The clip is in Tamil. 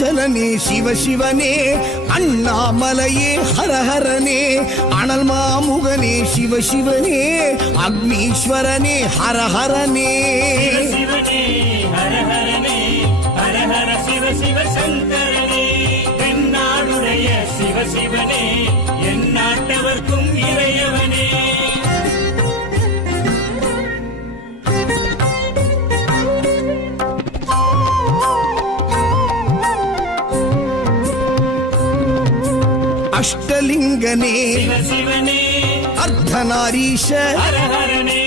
அருணாச்சலனே சிவசிவனே அண்ணாமலையே ஹரஹரனே அனல் மாமுகனே சிவசிவனே அக்னீஸ்வரனே ஹரஹரனே சிவனே ஹரஹரனே ஹரஹர சிவ சிவ சங்கரனே தென்னாடுடைய சிவசிவனே என் நாட்டவர்க்கும் இறையவனே அஷ்டலிங்கனே சிவசிவனே அர்த்தநாரீஷ ஹரஹரனே